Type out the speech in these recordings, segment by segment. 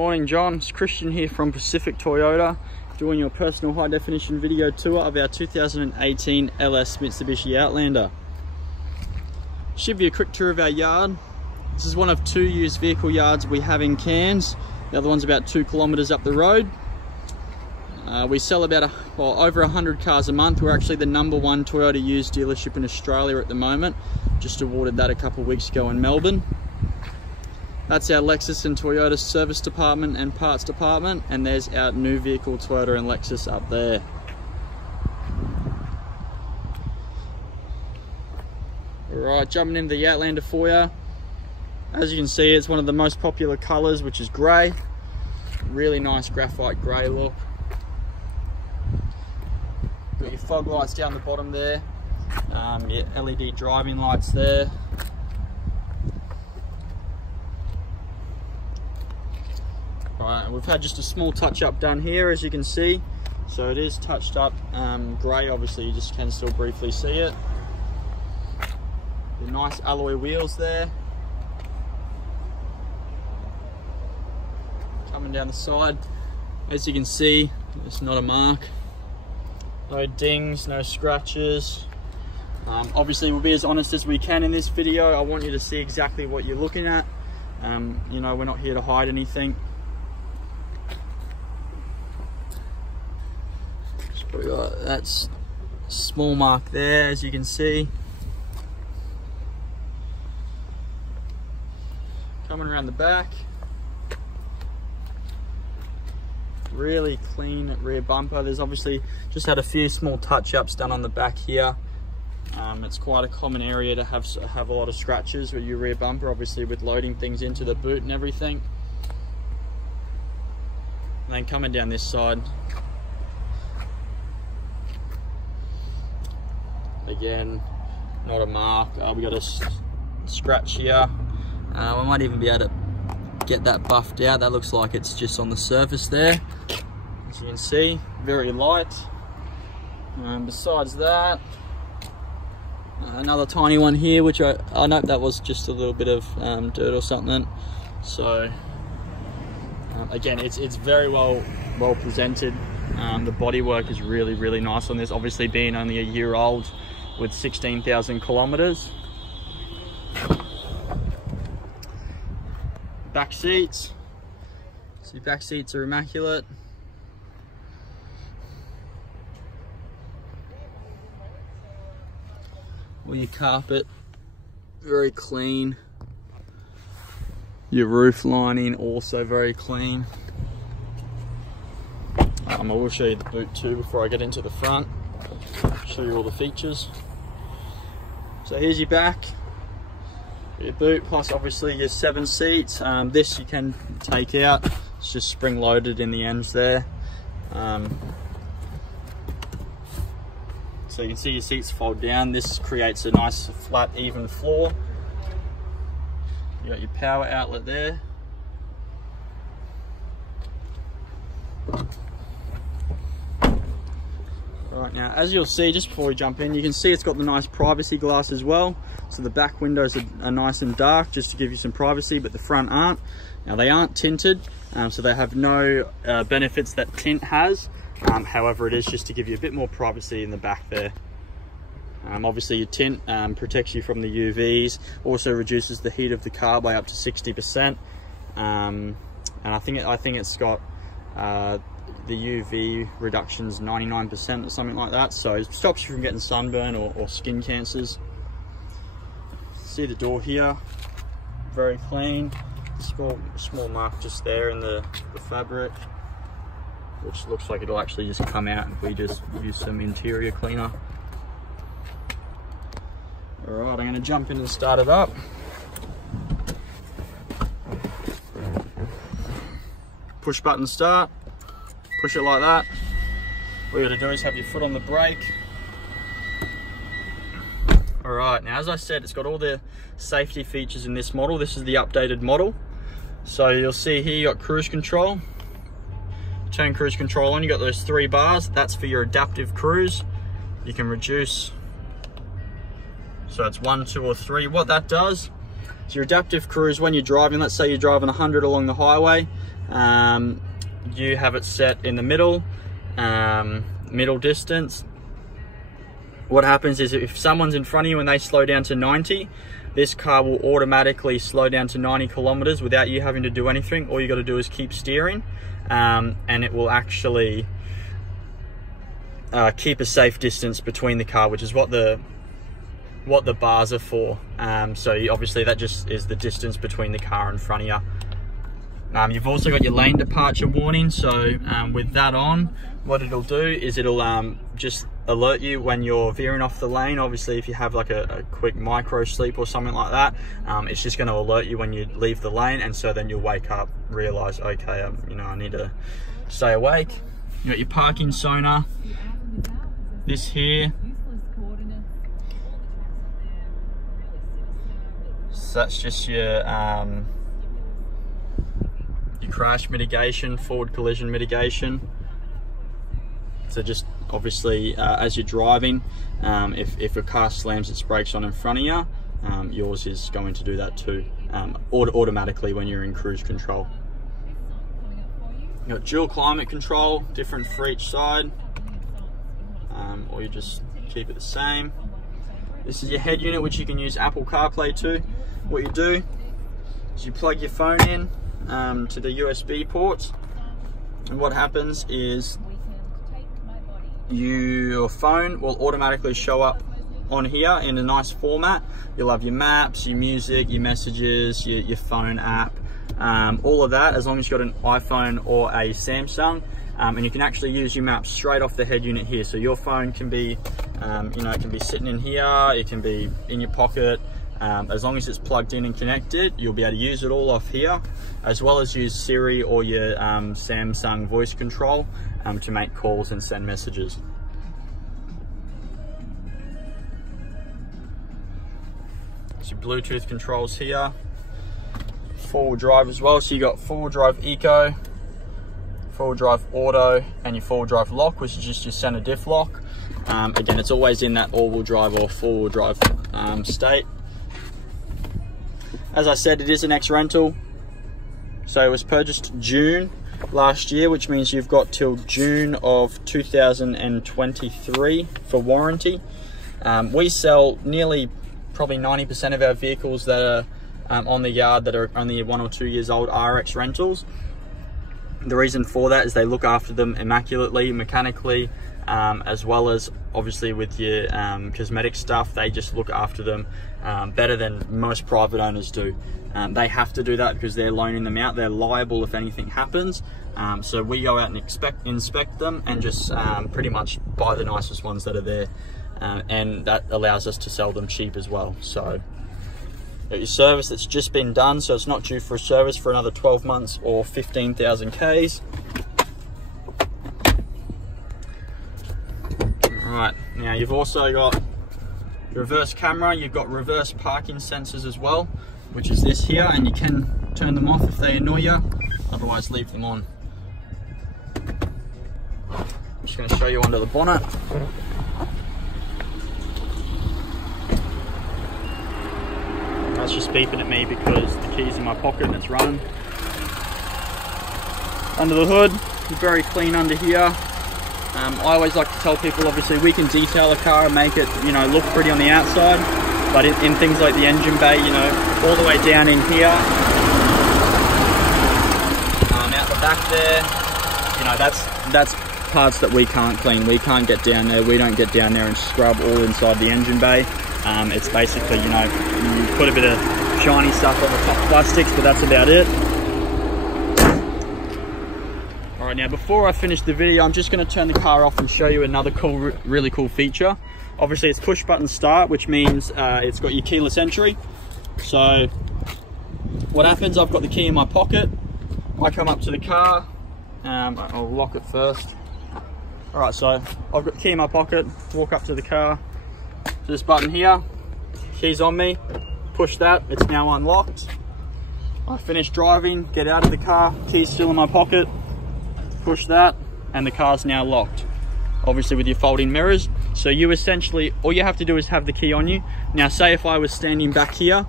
Morning John, it's Christian here from Pacific Toyota, doing your personal high definition video tour of our 2018 LS Mitsubishi Outlander. Should be a quick tour of our yard. This is one of two used vehicle yards we have in Cairns. The other one's about 2 kilometres up the road. We sell about over 100 cars a month. We're actually the #1 Toyota used dealership in Australia at the moment. Just awarded that a couple of weeks ago in Melbourne. That's our Lexus and Toyota service department and parts department, and there's our new vehicle Toyota and Lexus up there. Alright, jumping into the Outlander for you. As you can see, it's one of the most popular colours, which is grey. Really nice graphite grey look. Got your fog lights down the bottom there, your LED driving lights there. Right, we've had just a small touch up done here, as you can see. So it is touched up grey, obviously you just can still briefly see it. The nice alloy wheels there. Coming down the side, as you can see, it's not a mark. No dings, no scratches. Obviously we'll be as honest as we can in this video. I want you to see exactly what you're looking at. You know, we're not here to hide anything. That's a small mark there, as you can see. Coming around the back, really clean rear bumper. There's obviously just had a few small touch-ups done on the back here. It's quite a common area to have a lot of scratches with your rear bumper, obviously with loading things into the boot and everything. And then coming down this side, again, not a mark. We got a scratch here. We might even be able to get that buffed out. That looks like it's just on the surface there. As you can see, very light. Besides that, another tiny one here, which I know that was just a little bit of dirt or something. So again, it's very well presented. The bodywork is really nice on this, obviously being only a year old with 16,000 kilometers. Back seats, so back seats are immaculate. All your carpet, very clean. Your roof lining, also very clean. I will show you the boot too before I get into the front. Show you all the features. So here's your back, your boot, plus obviously your 7 seats. This you can take out. It's just spring loaded in the ends there. So you can see your seats fold down. This creates a nice flat, even floor. You got your power outlet there. Right, now as you'll see, just before we jump in, you can see it's got the nice privacy glass as well. So the back windows are nice and dark, just to give you some privacy, but the front aren't. Now they aren't tinted, so they have no benefits that tint has. However, it is just to give you a bit more privacy in the back there. Obviously your tint protects you from the UVs, also reduces the heat of the car by up to 60%. And I think it's got the UV reduction's 99% or something like that, so it stops you from getting sunburn or skin cancers. See the door here, very clean. Small mark just there in the fabric, which looks like it'll actually just come out if we just use some interior cleaner. Alright, I'm going to jump in and start it up. Push button start. Push it like that. All you got to do is have your foot on the brake. Alright, now as I said, it's got all the safety features in this model. This is the updated model. So you'll see here you got cruise control. Turn cruise control on, you got those 3 bars. That's for your adaptive cruise. You can reduce. So it's 1, 2, or 3. What that does So your adaptive cruise, when you're driving, let's say you're driving 100 along the highway, you have it set in the middle distance. What happens is if someone's in front of you and they slow down to 90, this car will automatically slow down to 90 kilometers without you having to do anything. All you got to do is keep steering, and it will actually keep a safe distance between the car, which is what the bars are for. So obviously that just is the distance between the car in front of you. You've also got your lane departure warning. So with that on, what it'll do is it'll just alert you when you're veering off the lane. Obviously, if you have like a quick micro sleep or something like that, it's just going to alert you when you leave the lane, and so then you'll wake up, realize, okay, you know, I need to stay awake. You got your parking sonar. This here, so that's just your crash mitigation, forward collision mitigation. So just obviously as you're driving, if a car slams its brakes on in front of you, yours is going to do that too, automatically when you're in cruise control. You've got dual climate control, different for each side, or you just keep it the same. This is your head unit, which you can use Apple CarPlay to. What you do is you plug your phone in to the USB ports, and what happens is your phone will automatically show up on here in a nice format. You'll have your maps, your music, your messages, your phone app, all of that, as long as you've got an iPhone or a Samsung. And you can actually use your maps straight off the head unit here. So your phone can be, you know, it can be sitting in here, it can be in your pocket. As long as it's plugged in and connected, you'll be able to use it all off here, as well as use Siri or your Samsung voice control to make calls and send messages. So Bluetooth controls here, four-wheel drive as well. So you got four-wheel drive Eco, four-wheel drive Auto, and your four-wheel drive lock, which is just your center diff lock. Again, it's always in that all-wheel drive or four-wheel drive state. As I said, it is an ex-rental, so it was purchased June last year, which means you've got till June of 2023 for warranty. We sell nearly probably 90% of our vehicles that are on the yard that are only 1 or 2 years old are ex-rentals. The reason for that is they look after them immaculately, mechanically, as well as obviously with your cosmetic stuff. They just look after them better than most private owners do. They have to do that because they're loaning them out. They're liable if anything happens. So we go out and inspect them and just pretty much buy the nicest ones that are there. And that allows us to sell them cheap as well. So your service that's just been done, so it's not due for a service for another 12 months or 15,000 Ks. Alright, now you've also got reverse camera, you've got reverse parking sensors as well, which is this here, and you can turn them off if they annoy you, otherwise leave them on. I'm just going to show you under the bonnet. That's just beeping at me because the key's in my pocket and it's running. Under the hood, very clean under here. I always like to tell people, obviously we can detail a car and make it, you know, look pretty on the outside, but in things like the engine bay, you know, all the way down in here, out the back there, you know, that's parts that we can't clean. We can't get down there. We don't get down there and scrub all inside the engine bay. It's basically, you know, you put a bit of shiny stuff on the top plastics, but that's about it. Alright, now before I finish the video, I'm just going to turn the car off and show you another cool, really cool feature. Obviously it's push button start, which means it's got your keyless entry. So what happens, I've got the key in my pocket, I come up to the car, I'll lock it first. Alright, so I've got the key in my pocket, walk up to the car, to this button here, keys on me, push that, it's now unlocked. I finish driving, get out of the car, keys still in my pocket, push that, and the car's now locked, obviously with your folding mirrors. So you essentially, all you have to do is have the key on you. Now say if I was standing back here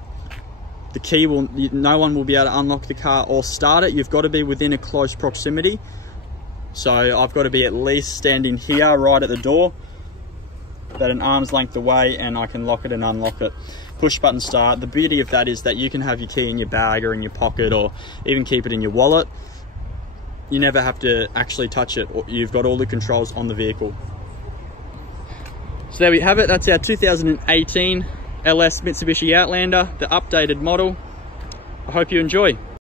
The key no one will be able to unlock the car or start it. You've got to be within a close proximity. So I've got to be at least standing here right at the door, about an arm's length away, and I can lock it and unlock it. Push button start. The beauty of that is that you can have your key in your bag or in your pocket, or even keep it in your wallet. You never have to actually touch it. You've got all the controls on the vehicle. So there we have it. That's our 2018 LS Mitsubishi Outlander, the updated model. I hope you enjoy.